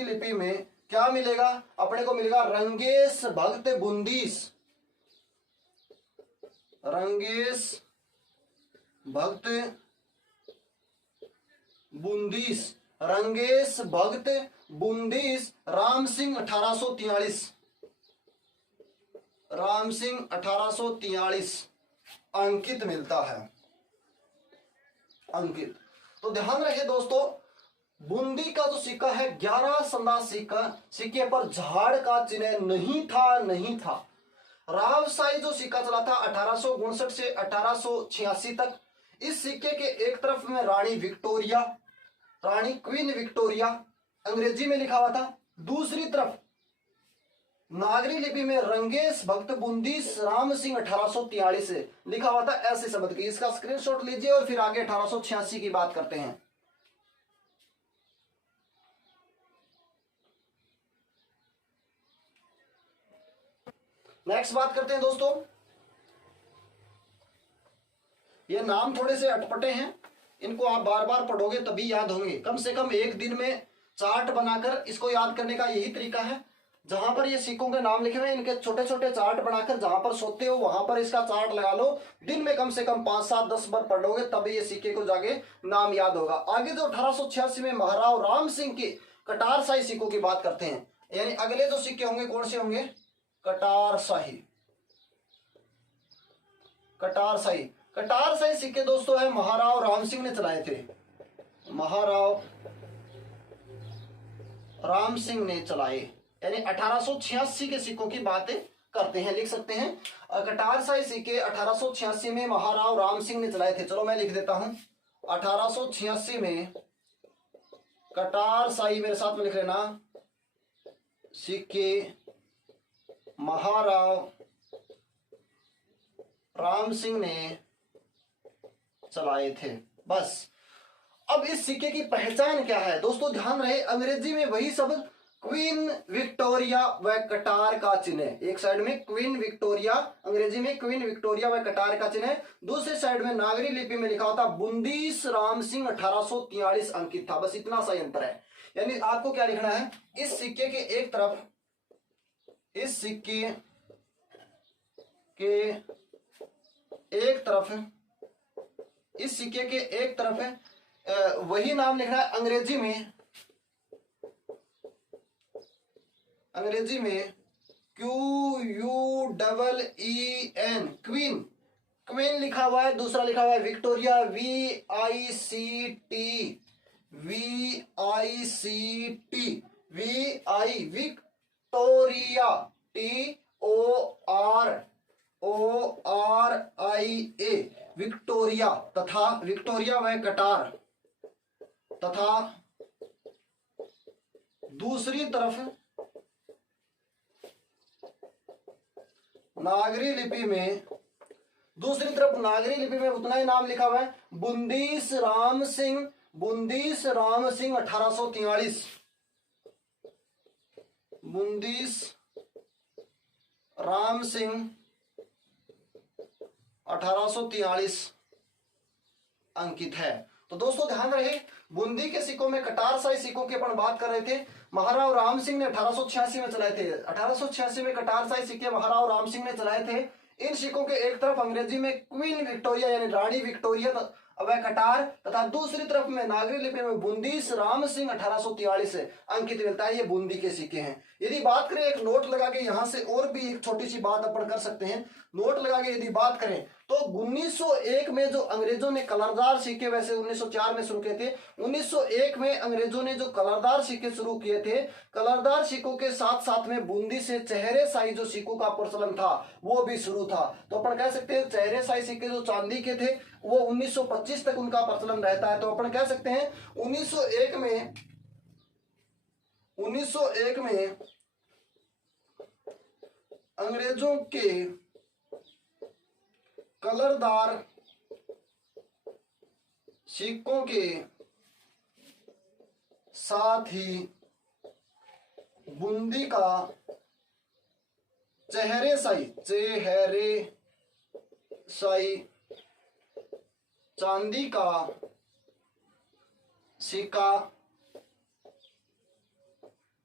लिपि में क्या मिलेगा, अपने को मिलेगा रंगेश भगत बुंदीस, रंगेश भगत बुंदीस, रंगेश भगत बुंदीस राम सिंह 1843, राम सिंह 1843 अंकित मिलता है, अंकित। तो ध्यान रहे दोस्तों बूंदी का जो सिक्का है 11 संदा सिक्का, सिक्के पर झाड़ का चिन्ह नहीं था। रावसाई जो सिक्का चला था 1859 से 1886 तक, इस सिक्के के एक तरफ में रानी विक्टोरिया, रानी क्वीन विक्टोरिया अंग्रेजी में लिखा हुआ था, दूसरी तरफ नागरी लिपि में रंगेश भक्त बुंदीस राम सिंह 1843 लिखा हुआ था ऐसे शब्द की। इसका स्क्रीनशॉट लीजिए और फिर आगे 1886 की बात करते हैं। नेक्स्ट बात करते हैं दोस्तों, ये नाम थोड़े से अटपटे हैं, इनको आप बार बार पढ़ोगे तभी याद होंगे। कम से कम एक दिन में चार्ट बनाकर इसको याद करने का यही तरीका है। जहां पर ये सिक्कों के नाम लिखे हुए इनके छोटे छोटे चार्ट बनाकर जहां पर सोते हो वहां पर इसका चार्ट लगा लो। दिन में कम से कम 5, 7, 10 बार पढ़ोगे तभी ये सिक्के को जाके नाम याद होगा। आगे जो 1886 में महाराव राम सिंह के कटारशाही सिक्कों की बात करते हैं, यानी अगले जो सिक्के होंगे कौन से होंगे, कटारशाही। कटारशाही सिक्के दोस्तों है महाराव राम सिंह ने चलाए थे, महाराव राम सिंह ने चलाए, यानी 1886 के सिक्कों की बातें करते हैं, लिख सकते हैं। कटारशाही सिक्के 1886 में महाराव राम सिंह ने चलाए थे। चलो मैं लिख देता हूं 1886 में कटारशाही, मेरे साथ में लिख लेना, सिक्के महाराव राम सिंह ने चलाए थे। बस अब इस सिक्के की पहचान क्या है दोस्तों, ध्यान रहे अंग्रेजी में वही शब्द क्वीन विक्टोरिया व कटार का चिन्ह, एक साइड में क्वीन विक्टोरिया, अंग्रेजी में क्वीन विक्टोरिया व कटार का चिन्ह, दूसरी साइड में नागरी लिपि में लिखा होता बुंदीस राम सिंह 1843 अंकित था। बस इतना सा अंतर है। यानी आपको क्या लिखना है, इस सिक्के के एक तरफ, इस सिक्के के एक तरफ है, इस सिक्के के एक तरफ है वही नाम लिखना है अंग्रेजी में QUEEN, क्वीन, क्वीन लिखा हुआ है। दूसरा लिखा हुआ है विक्टोरिया, विक्टोरिया, TORORIA, विक्टोरिया। तथा विक्टोरिया व कटार, तथा दूसरी तरफ नागरी लिपि में, उतना ही नाम लिखा हुआ है, बुंदीस राम सिंह 1843, बुंदीस राम सिंह 1843 अंकित है। तो दोस्तों ध्यान रहे, बूंदी के सिक्कों में कटार शाही सिक्कों की अपन बात कर रहे थे, महाराव राम सिंह ने 1886 में चलाए थे। 1886 में कटार शाही सिक्के महाराव राम सिंह ने चलाए थे। इन सिक्कों के एक तरफ अंग्रेजी में क्वीन विक्टोरिया यानी रानी विक्टोरिया व कटार, तथा दूसरी तरफ में नागरी लिपि में बूंदीस राम सिंह 1843 अंकित मिलता है। ये बूंदी के सिक्के हैं। यदि बात करें, एक नोट लगा के यहां से और भी एक छोटी सी बात अपन कर सकते हैं। नोट लगा के यदि बात करें तो 1901 में जो अंग्रेजों ने कलरदार सिक्के, वैसे 1904 में शुरू किए थे, 1901 में अंग्रेजों ने जो कलरदार सिक्के शुरू किए थे, कलरदार सिक्कों के साथ साथ में बूंदी से चेहरे शाही जो सिक्कों का प्रचलन था वो भी शुरू था। तो अपन कह सकते हैं चेहरे शाही सिक्के जो चांदी के थे वो 1925 तक उनका प्रचलन रहता है। तो अपन कह सकते हैं 1901 में अंग्रेजों के कलरदार सिक्कों के साथ ही बूंदी का चेहरे शाही चांदी का सिक्का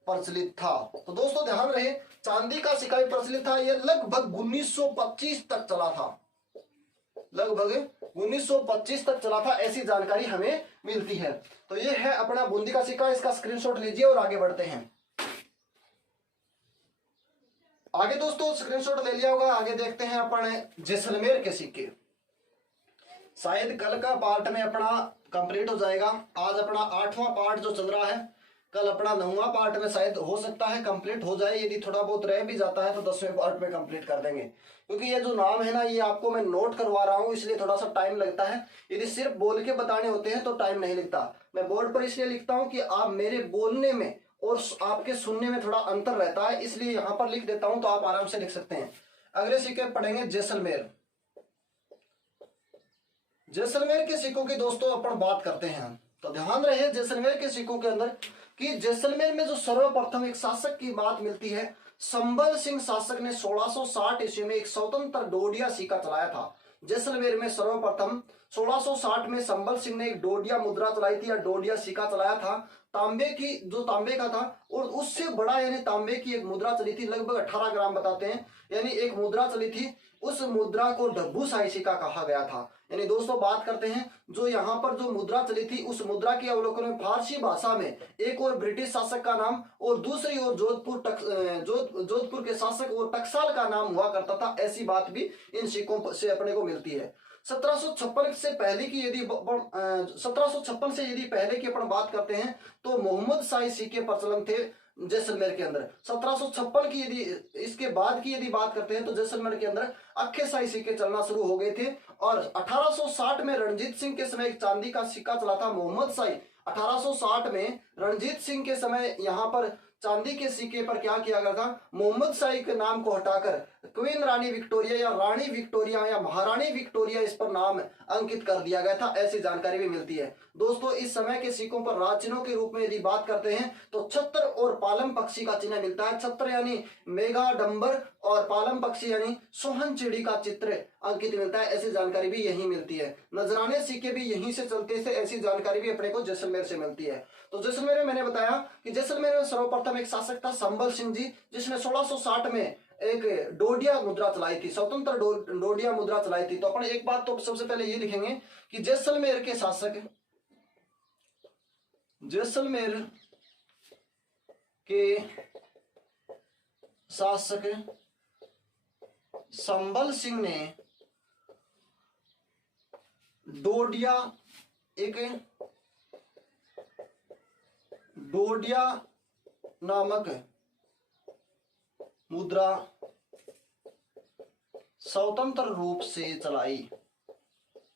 प्रचलित था। तो दोस्तों ध्यान रहे, चांदी का सिक्का भी प्रचलित था। यह लगभग 1925 तक चला था, लगभग 1925 तक चला था, ऐसी जानकारी हमें मिलती है। तो ये है अपना बूंदी का सिक्का। इसका स्क्रीनशॉट लीजिए और आगे बढ़ते हैं। आगे दोस्तों स्क्रीनशॉट ले लिया होगा, आगे देखते हैं अपन जैसलमेर के सिक्के। शायद कल का पार्ट में अपना कंप्लीट हो जाएगा। आज अपना 8वां पार्ट जो चल रहा है, कल अपना 9वां पार्ट में शायद हो सकता है कंप्लीट हो जाए। यदि थोड़ा बहुत रह भी जाता है तो 10वें पार्ट में कंप्लीट कर देंगे, क्योंकि ये जो नाम है ना, ये आपको मैं नोट करवा रहा हूँ, इसलिए थोड़ा सा टाइम लगता है। यदि सिर्फ बोल के बताने होते हैं तो टाइम नहीं लगता। मैं बोर्ड पर इसलिए लिखता हूँ कि आप मेरे बोलने में और आपके सुनने में थोड़ा अंतर रहता है, इसलिए यहाँ पर लिख देता हूँ तो आप आराम से लिख सकते हैं। अगले सिक्के पढ़ेंगे जैसलमेर। जैसलमेर के सिक्कों की दोस्तों अपन बात करते हैं। तो ध्यान रहे जैसलमेर के सिक्कों के अंदर कि जैसलमेर में जो सर्वप्रथम एक शासक की बात मिलती है, संबल सिंह शासक ने 1660 ईस्वी में एक स्वतंत्र डोडिया सिक्का चलाया था। जैसलमेर में सर्वप्रथम 1660 में संबल सिंह ने एक डोडिया मुद्रा चलाई थी या डोडिया सिक्का चलाया था। तांबे की, जो तांबे का था, और उससे बड़ा यानी तांबे की एक मुद्रा चली थी, लगभग 18 ग्राम बताते हैं, यानी एक मुद्रा चली थी। उस मुद्रा को डब्बू शाही सिक्का कहा गया था। यानी दोस्तों बात करते हैं, जो यहाँ पर जो मुद्रा चली थी, उस मुद्रा के अवलोकन में फारसी भाषा में एक और ब्रिटिश शासक का नाम और दूसरी ओर जोधपुर के शासक और टकसाल का नाम हुआ करता था। ऐसी बात भी इन सिक्कों से अपने को मिलती है। 1756 से पहले की यदि 1756 से यदि पहले की अपन बात करते हैं तो मोहम्मद शाही सिक्के प्रचलन थे जैसलमेर के अंदर। 1756 की यदि इसके बाद की यदि बात करते हैं तो जैसलमेर के अंदर अक्खे शाही सिक्के चलना शुरू हो गए थे। और 1860 में रणजीत सिंह के समय एक चांदी का सिक्का चला था मोहम्मद शाही। 1860 में रणजीत सिंह के समय यहाँ पर चांदी के सिक्के पर क्या किया गया था, मोहम्मद शाही के नाम को हटाकर क्वीन रानी विक्टोरिया या रानी विक्टोरिया या महारानी विक्टोरिया इस पर नाम अंकित कर दिया गया था। ऐसी जानकारी भी मिलती है। दोस्तों इस समय के सिक्कों पर राज चिन्हों के रूप में यदि बात करते हैं तो छत्र और पालम पक्षी का चिन्ह मिलता है। छत्र यानी मेघा डंबर और पालम पक्षी यानी सोहन चिड़ी का चित्र अंकित मिलता है। ऐसी जानकारी भी यही मिलती है। नजराने सिक्के भी यहीं से चलते थे। ऐसी जानकारी भी अपने को जैसलमेर से मिलती है। तो जैसलमेर में मैंने बताया कि जैसलमेर में सर्वप्रथम एक शासक था संबल सिंह जी, जिसने 1660 में एक डोडिया मुद्रा चलाई थी, स्वतंत्र डोडिया मुद्रा चलाई थी। तो अपन एक बात तो सबसे पहले ये लिखेंगे कि जैसलमेर के शासक, जैसलमेर के शासक संबल सिंह ने डोडिया नामक मुद्रा स्वतंत्र रूप से चलाई।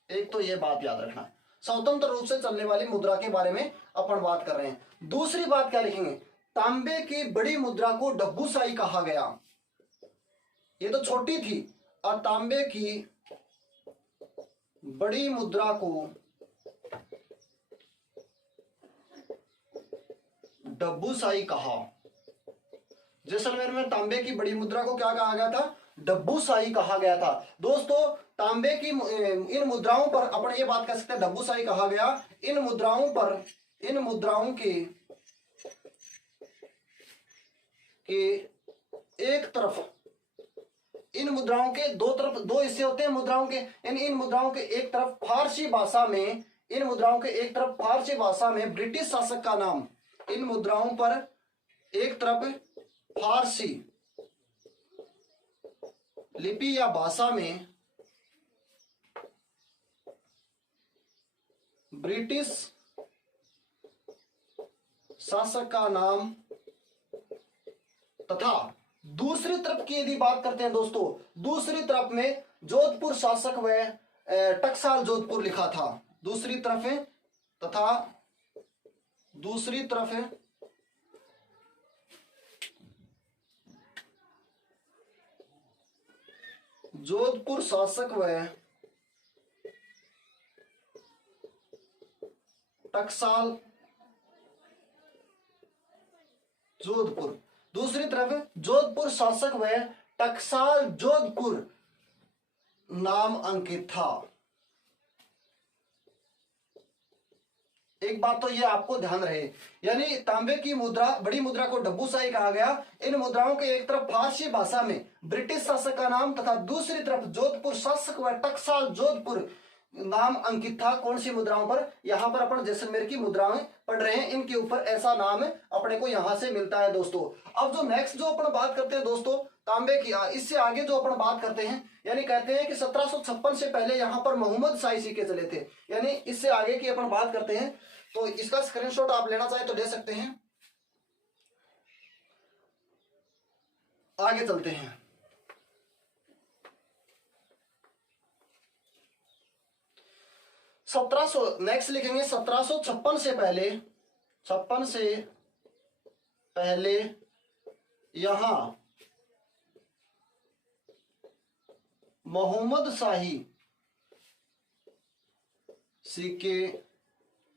एक तो ये बात याद रखना, स्वतंत्र रूप से चलने वाली मुद्रा के बारे में अपन बात कर रहे हैं। दूसरी बात क्या लिखेंगे, तांबे की बड़ी मुद्रा को डब्बूशाही कहा गया। ये तो छोटी थी, और तांबे की बड़ी मुद्रा को डब्बूशाही कहा। जैसलमेर में तांबे की बड़ी मुद्रा को क्या कहा गया था, डब्बूशाही कहा गया था। दोस्तों तांबे की इन मुद्राओं पर अपन ये बात कर सकते हैं, डब्बूशाही कहा गया। इन मुद्राओं के एक तरफ, इन मुद्राओं के दो हिस्से होते हैं मुद्राओं के। इन मुद्राओं के एक तरफ फारसी भाषा में, इन मुद्राओं के एक तरफ फारसी भाषा में ब्रिटिश शासक का नाम, इन मुद्राओं पर एक तरफ फारसी लिपि या भाषा में ब्रिटिश शासक का नाम, तथा दूसरी तरफ की यदि बात करते हैं दोस्तों, दूसरी तरफ में जोधपुर शासक व टकसाल जोधपुर लिखा था। दूसरी तरफ है, तथा दूसरी तरफ है जोधपुर शासक व टकसाल जोधपुर। दूसरी तरफ जोधपुर शासक व टकसाल जोधपुर नाम अंकित था। एक बात तो ये आपको ध्यान रहे, यानी तांबे की मुद्रा, बड़ी मुद्रा को डब्बूशाही कहा गया। इन मुद्राओं के एक तरफ फारसी भाषा में ब्रिटिश शासक का नाम तथा दूसरी तरफ जोधपुर शासक व टकसाल जोधपुर नाम अंकित था। कौन सी मुद्राओं पर, यहां पर अपन जैसलमेर की मुद्राएं पढ़ रहे हैं, इनके ऊपर ऐसा नाम अपने को यहां से मिलता है दोस्तों। अब जो नेक्स्ट जो अपन बात करते हैं दोस्तों तांबे की, इससे आगे जो अपन बात करते हैं, यानी कहते हैं कि 1756 से पहले यहां पर मोहम्मद शाही सिक्के चले थे। यानी इससे आगे की अपन बात करते हैं, तो इसका स्क्रीनशॉट आप लेना चाहे तो ले सकते हैं। आगे चलते हैं। नेक्स्ट लिखेंगे 1756 से पहले, 56 से पहले यहां मोहम्मद शाही सिक्के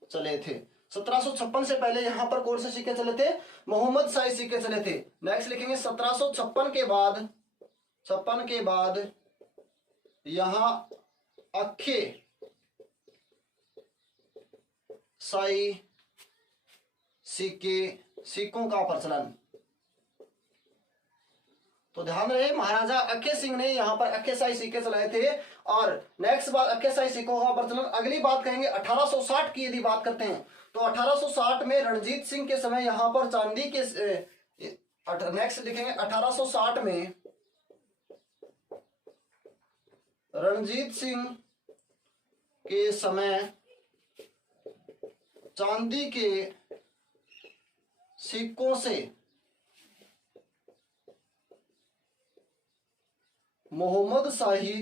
चले थे। 1756 से पहले यहां पर कौन से सिक्के चले थे, मोहम्मद शाही सिक्के चले थे। नेक्स्ट लिखेंगे 1756 के बाद, 56 के बाद यहां अक्खे शाही सिक्कों का प्रचलन। तो ध्यान रहे, महाराजा अक्खे सिंह ने यहां पर अक्खे शाही सिक्के चलाए थे। और नेक्स्ट बात अक्खे शाही सिक्कों का प्रचलन, अगली बात कहेंगे 1860 की यदि बात करते हैं तो 1860 में रणजीत सिंह के समय यहां पर चांदी के, नेक्स्ट लिखेंगे 1860 में रणजीत सिंह के समय चांदी के सिक्कों से मोहम्मद शाही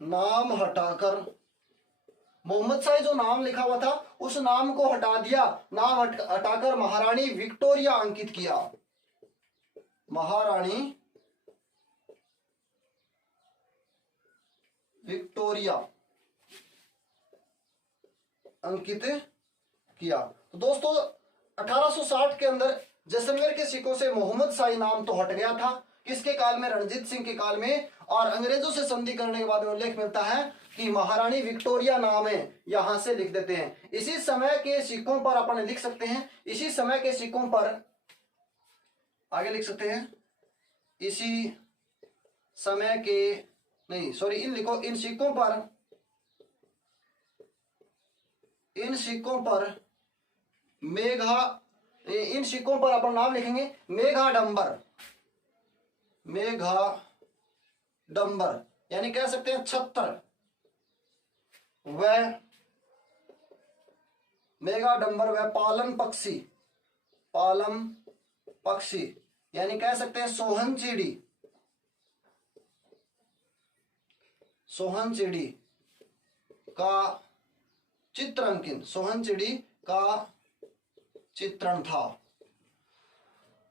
नाम हटाकर, मोहम्मद शाही जो नाम लिखा हुआ था उस नाम को हटा दिया, नाम हटाकर महारानी विक्टोरिया अंकित किया। महारानी विक्टोरिया अंकित किया। तो दोस्तों 1860 के अंदर जैसलमेर के सिक्कों से मोहम्मद शाही नाम तो हट गया था, किसके काल में, रणजीत सिंह के काल में। और अंग्रेजों से संधि करने के बाद में उल्लेख मिलता है कि महारानी विक्टोरिया नाम है, यहां से लिख देते हैं। इसी समय के सिक्कों पर अपन लिख सकते हैं, इसी समय के सिक्कों पर आगे लिख सकते हैं, इसी समय के, नहीं सॉरी, इन लिखो, इन सिक्कों पर, इन सिक्कों पर मेघा, इन सिक्कों पर अपन नाम लिखेंगे मेघाडंबर। मेघाडंबर यानी कह सकते हैं छत्र, वह मेघाडंबर वह पालन पक्षी, पालम पक्षी यानी कह सकते हैं सोहन चिड़ी, सोहन चिड़ी का चित्रांकन, सोहन चिड़ी का चित्रण था।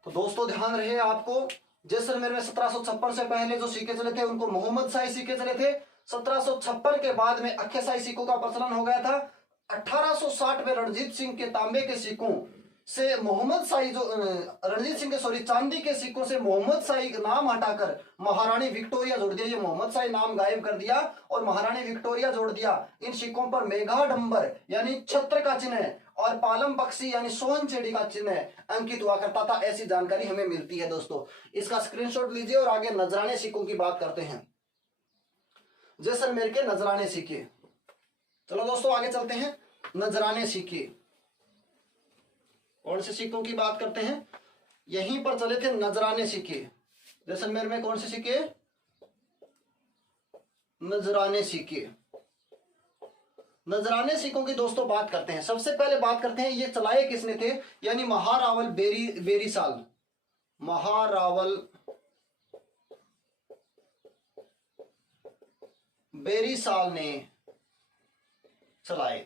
तो दोस्तों ध्यान रहे आपको, जैसलमेर में 1756 से पहले जो सिक्के चले थे उनको मोहम्मद शाही सिक्के चले थे। 1756 के बाद में अक्खे शाही सिक्कों का प्रचलन हो गया था। 1860 में रणजीत सिंह के तांबे के सिक्कों से मोहम्मद शाही जो रणजीत सिंह के सॉरी चांदी के सिक्कों से मोहम्मद शाही नाम हटाकर महारानी विक्टोरिया जोड़ दिया। ये मोहम्मद शाही नाम गायब कर दिया और महारानी विक्टोरिया जोड़ दिया। इन सिक्कों पर मेघाडंबर यानी छत्र का चिन्ह और पालम पक्षी यानी सोहन चिड़ी का चिन्ह अंकित हुआ करता था। ऐसी जानकारी हमें मिलती है दोस्तों। इसका स्क्रीनशॉट लीजिए और आगे नजराने सिक्कों की बात करते हैं। जैसलमेर के नजराने सिक्के। चलो दोस्तों आगे चलते हैं। नजराने सिक्के कौन से सिक्कों की बात करते हैं? यहीं पर चले थे नजराने सिक्के। जैसलमेर में कौन से सिक्के? नजराने सिक्के। नजराने सिक्कों की दोस्तों बात करते हैं। सबसे पहले बात करते हैं ये चलाए किसने थे, यानी महारावल बेरीसाल, महारावल बेरीसाल ने चलाए।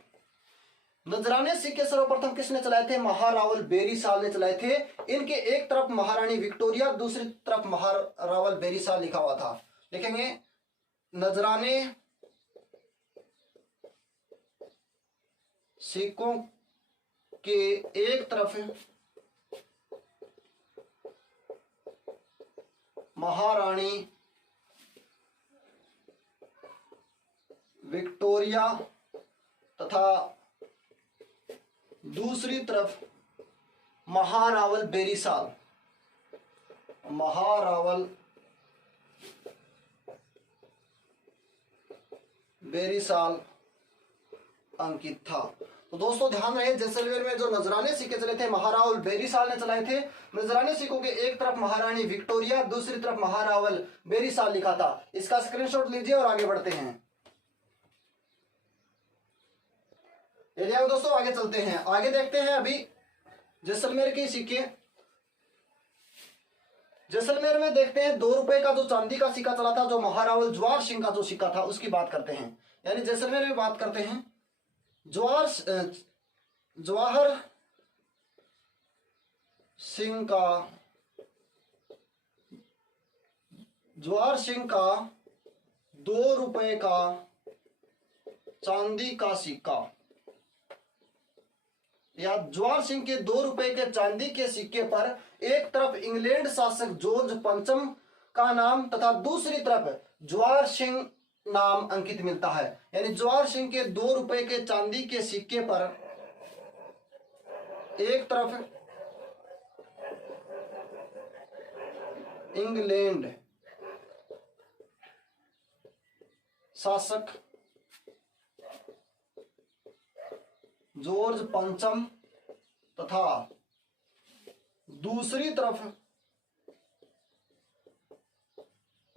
नजराने सिक्के सर्वप्रथम किसने चलाए थे? महारावल बेरीसाल ने चलाए थे। इनके एक तरफ महारानी विक्टोरिया, दूसरी तरफ महारावल बेरीसाल लिखा हुआ था। लिखेंगे नजराने सिक्कों के एक तरफ महारानी विक्टोरिया तथा दूसरी तरफ महारावल बेरीसाल, महारावल बेरीसाल अंकित था। तो दोस्तों ध्यान रहे, जैसलमेर में जो नजराने सिक्के चले थे महारावल बेरीसाल ने चलाए थे। नजराने सिक्कों के एक तरफ महारानी विक्टोरिया, दूसरी तरफ महारावल बेरीसाल लिखा था। इसका स्क्रीनशॉट लीजिए और आगे बढ़ते हैं। ये दोस्तों आगे चलते हैं। आगे देखते हैं अभी जैसलमेर के सिक्के। जैसलमेर में देखते हैं 2 रुपए का जो चांदी का सिक्का चला था, जो महारावल जवाहर सिंह का जो सिक्का था उसकी बात करते हैं। यानी जैसलमेर में बात करते हैं जवाहर सिंह का 2 रुपए का चांदी का सिक्का, या जवाहर सिंह के 2 रुपए के चांदी के सिक्के पर एक तरफ इंग्लैंड शासक जॉर्ज पंचम का नाम तथा दूसरी तरफ जवाहर सिंह नाम अंकित मिलता है। यानी जवाहर सिंह के 2 रुपए के चांदी के सिक्के पर एक तरफ इंग्लैंड शासक जॉर्ज पंचम तथा दूसरी तरफ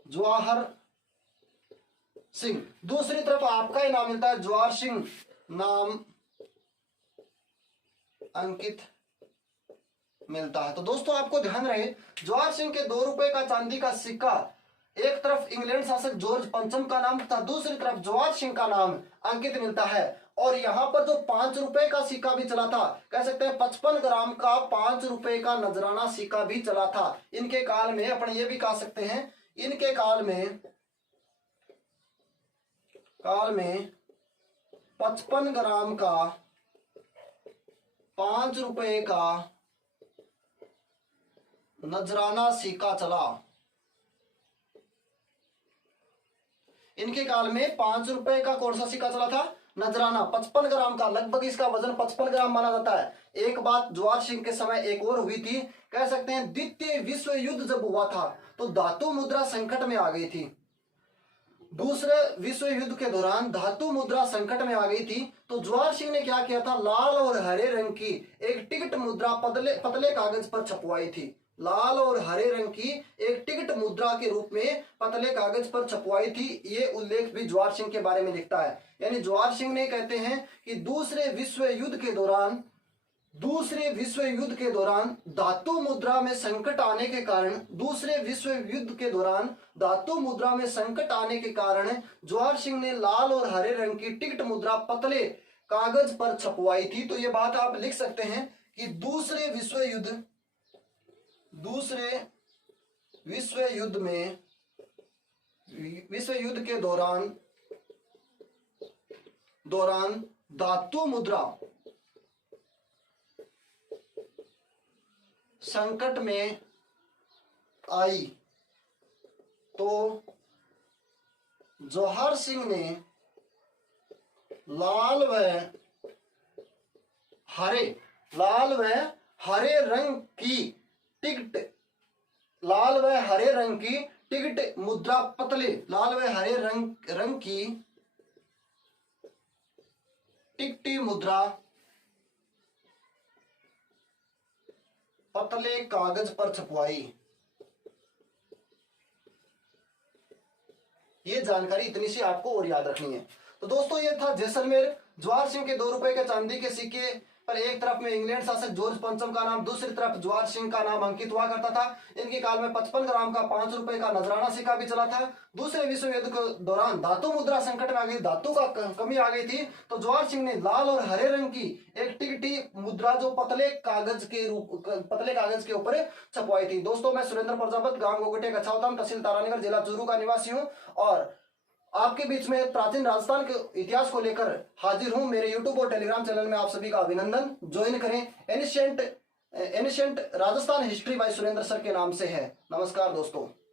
जवाहर सिंह, दूसरी तरफ आपका ही नाम मिलता है, जवाहर सिंह नाम अंकित मिलता है। तो दोस्तों आपको ध्यान रहे, जवाहर सिंह के 2 रुपए का चांदी का सिक्का, एक तरफ इंग्लैंड शासक जॉर्ज पंचम का नाम तथा दूसरी तरफ जवाहर सिंह का नाम अंकित मिलता है। और यहां पर जो 5 रुपए का सिक्का भी चला था, कह सकते हैं 55 ग्राम का 5 रुपए का नजराना सिक्का भी चला था। इनके काल में अपन ये भी कह सकते हैं, इनके काल में 55 ग्राम का 5 रुपए का नजराना सिक्का चला। इनके काल में 5 रुपए का कौन सा सिक्का चला था? नजराना, 55 ग्राम का, लगभग इसका वजन 55 ग्राम माना जाता है। एक बात जवाहर सिंह के समय एक और हुई थी, कह सकते हैं द्वितीय विश्व युद्ध जब हुआ था तो धातु मुद्रा संकट में आ गई थी। दूसरे विश्व युद्ध के दौरान धातु मुद्रा संकट में आ गई थी, तो जवाहर सिंह ने क्या किया था, लाल और हरे रंग की एक टिकट मुद्रा पतले कागज पर छपवाई थी। लाल और हरे रंग की एक टिकट मुद्रा के रूप में पतले कागज पर छपवाई थी। ये उल्लेख भी जवाहर सिंह के बारे में लिखता है। यानी जवाहर सिंह ने कहते हैं कि दूसरे विश्व युद्ध के दौरान धातु मुद्रा में संकट आने के कारण जवाहर सिंह ने लाल और हरे रंग की टिकट मुद्रा पतले कागज पर छपवाई थी। तो ये बात आप लिख सकते हैं कि दूसरे विश्व युद्ध के दौरान धातु मुद्रा संकट में आई तो जवाहर सिंह ने लाल व हरे रंग की टिकट मुद्रा पतले कागज पर छपवाई। ये जानकारी इतनी सी आपको और याद रखनी है। तो दोस्तों ये था जैसलमेर। जवाहर सिंह के 2 रुपए के चांदी के सिक्के पर एक तरफ में इंग्लैंड शासक जॉर्ज पंचम का नाम, दूसरी तरफ जवाहर सिंह का नाम अंकित हुआ करता था। इनके काल में 55 ग्राम का 5 रुपए का नजराना सिक्का भी चला था। दूसरे विश्व युद्ध के दौरान धातु मुद्रा संकट में आ गई, धातु का कमी आ गई थी, तो जवाहर सिंह ने लाल और हरे रंग की एक टिकटी मुद्रा जो पतले कागज के ऊपर छपवाई थी। दोस्तों मैं सुरेंद्र प्रजापत, गांव गोगटे कछावताम, तहसील तारानगर, जिला चूरू का निवासी हूँ और आपके बीच में प्राचीन राजस्थान के इतिहास को लेकर हाजिर हूं। मेरे YouTube और टेलीग्राम चैनल में आप सभी का अभिनंदन। ज्वाइन करें। Ancient Rajasthan history by Surendra sir के नाम से है। नमस्कार दोस्तों।